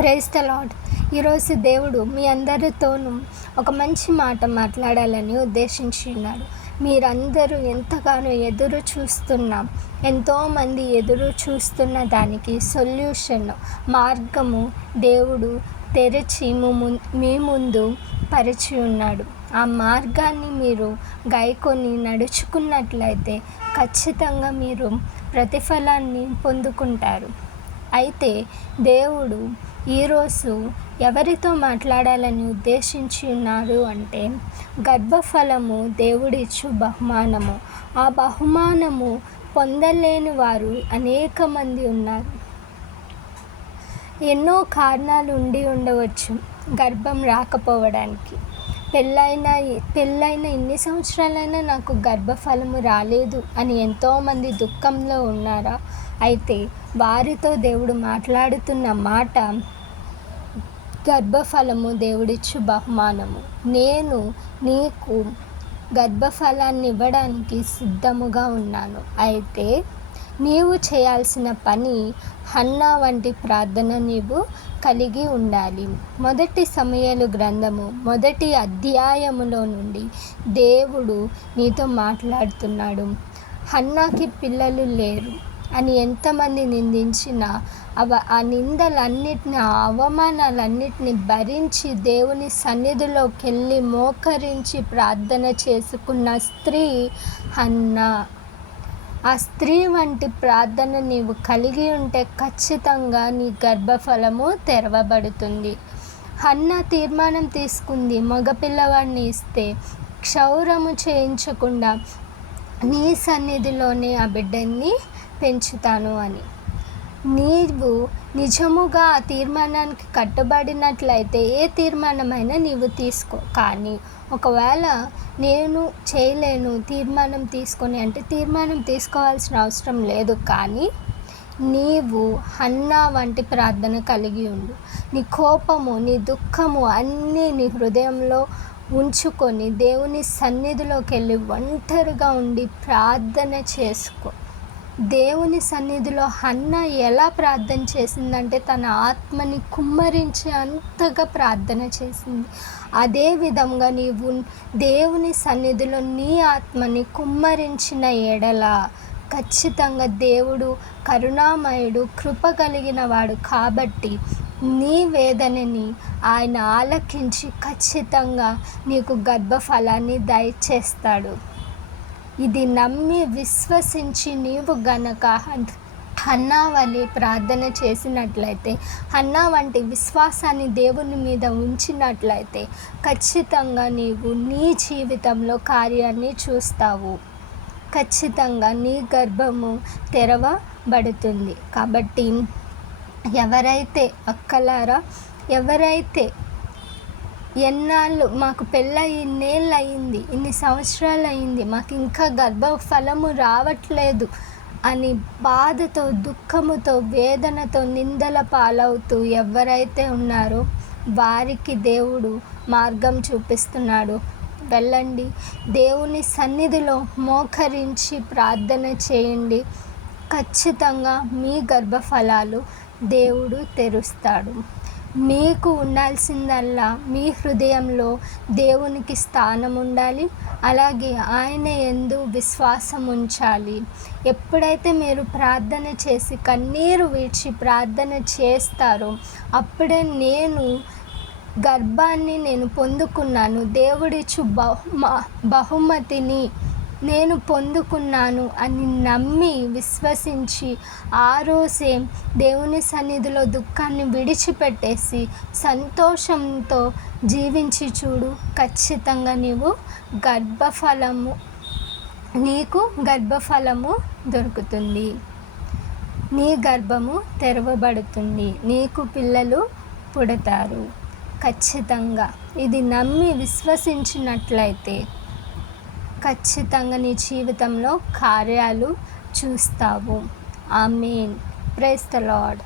Praise the lord ఈరోజు దేవుడు మీ అందరితోనూ ఒక మంచి మాట మాట్లాడాలని ఉద్దేశించి ఉన్నాడు మీరందరూ ఎంతగానో ఎదురు చూస్తున్నా. ఎంతోమంది ఎదురు చూస్తున్న దానికి సొల్యూషన్ మార్గము దేవుడు తెరచి మీ ముందు పరిచి ఉన్నాడు. ఆ మార్గాన్ని మీరు గాయకొని నడుచుకున్నట్లయితే ఖచ్చితంగా మీరు ప్రతిఫలాన్ని పొందుకుంటారు. అయితే దేవుడు ఈరోజు ఎవరితో మాట్లాడాలని ఉద్దేశించి ఉన్నారు అంటే గర్భఫలము దేవుడిచ్చు బహుమానము. ఆ బహుమానము పొందలేని వారు అనేక మంది ఉన్నారు. ఎన్నో కారణాలు ఉండి ఉండవచ్చు గర్భం రాకపోవడానికి. పెళ్ళైన పెళ్ళైన ఎన్ని సంవత్సరాలైనా నాకు గర్భఫలము రాలేదు అని ఎంతోమంది దుఃఖంలో ఉన్నారా? అయితే వారితో దేవుడు మాట్లాడుతున్న మాట గర్భఫలము దేవుడిచ్చు బహుమానము. నేను నీకు గర్భఫలాన్ని ఇవ్వడానికి సిద్ధముగా ఉన్నాను. అయితే నీవు చేయాల్సిన పని హన్నా వంటి ప్రార్థన నీవు కలిగి ఉండాలి. మొదటి సమయాలు గ్రంథము మొదటి అధ్యాయములో నుండి దేవుడు నీతో మాట్లాడుతున్నాడు. హన్నాకి పిల్లలు లేరు. అని ఎంతమంది నిందించినా అవ ఆ నిందలన్నిటిని ఆ అవమానాలన్నిటిని భరించి దేవుని సన్నిధిలోకి వెళ్ళి మోకరించి ప్రార్థన చేసుకున్న స్త్రీ హన్నా. ఆ స్త్రీ వంటి ప్రార్థన నీవు కలిగి ఉంటే ఖచ్చితంగా నీ గర్భఫలము తెరవబడుతుంది. హన్న తీర్మానం తీసుకుంది. మగపిల్లవాడిని ఇస్తే క్షౌరము చేయించకుండా నీ సన్నిధిలోనే ఆ బిడ్డని పెంచుతాను అని. నీవు నిజముగా ఆ తీర్మానానికి కట్టుబడినట్లయితే ఏ తీర్మానమైనా నీవు తీసుకో. కానీ ఒకవేళ నేను చేయలేను తీర్మానం తీసుకొని అంటే తీర్మానం తీసుకోవాల్సిన అవసరం లేదు. కానీ నీవు హన్నా వంటి ప్రార్థన కలిగి ఉండు. నీ కోపము నీ దుఃఖము అన్నీ నీ హృదయంలో ఉంచుకొని దేవుని సన్నిధిలోకి వెళ్ళి ఒంటరిగా ఉండి ప్రార్థన చేసుకో. దేవుని సన్నిధిలో హన్న ఎలా ప్రార్థన చేసిందంటే తన ఆత్మని కుమ్మరించి అంతగా ప్రార్థన చేసింది. అదే విధంగా నీవు దేవుని సన్నిధిలో నీ ఆత్మని కుమ్మరించిన ఎడల ఖచ్చితంగా దేవుడు కరుణామయుడు కృప కలిగిన వాడు కాబట్టి నీ వేదనని ఆయన ఆలకించి ఖచ్చితంగా నీకు గర్భఫలాన్ని దయచేస్తాడు. ఇది నమ్మి విశ్వసించి నీవు గనక హన్నా వలి ప్రార్థన చేసినట్లయితే హన్నా వంటి విశ్వాసాన్ని దేవుని మీద ఉంచినట్లయితే ఖచ్చితంగా నీవు నీ జీవితంలో కార్యాన్ని చూస్తావు. ఖచ్చితంగా నీ గర్భము తెరవబడుతుంది. కాబట్టి ఎవరైతే అక్కలారా ఎవరైతే ఎన్నాళ్ళు మాకు పెళ్ళయి ఇన్నేళ్ళు అయింది ఇన్ని సంవత్సరాలు అయింది మాకు ఇంకా గర్భఫలము రావట్లేదు అని బాధతో దుఃఖముతో వేదనతో నిందల పాలవుతూ ఎవరైతే ఉన్నారో వారికి దేవుడు మార్గం చూపిస్తున్నాడు. వెళ్ళండి. దేవుని సన్నిధిలో మోకరించి ప్రార్థన చేయండి. ఖచ్చితంగా మీ గర్భఫలాలు దేవుడు తెరుస్తాడు. మీకు ఉండాల్సిందల్లా మీ హృదయంలో దేవునికి స్థానం ఉండాలి అలాగే ఆయన ఎందు విశ్వాసం ఉంచాలి ఎప్పుడైతే మీరు ప్రార్థన చేసి కన్నీరు విడిచి ప్రార్థన చేస్తారో అప్పుడే నేను గర్భాన్ని నేను పొందుకున్నాను. దేవుడిచ్చు బహుమ బహుమతిని నేను పొందుకున్నాను అని నమ్మి విశ్వసించి ఆ రోజే దేవుని సన్నిధిలో దుఃఖాన్ని విడిచిపెట్టేసి సంతోషంతో జీవించి చూడు. ఖచ్చితంగా నీవు గర్భఫలము నీకు గర్భఫలము దొరుకుతుంది. నీ గర్భము తెరవబడుతుంది. నీకు పిల్లలు పుడతారు. ఖచ్చితంగా ఇది నమ్మి విశ్వసించినట్లయితే ఖచ్చితంగా నీ జీవితంలో కార్యాలు చూస్తావు. ఆ మీన్ ప్రైస్ ద లాడ్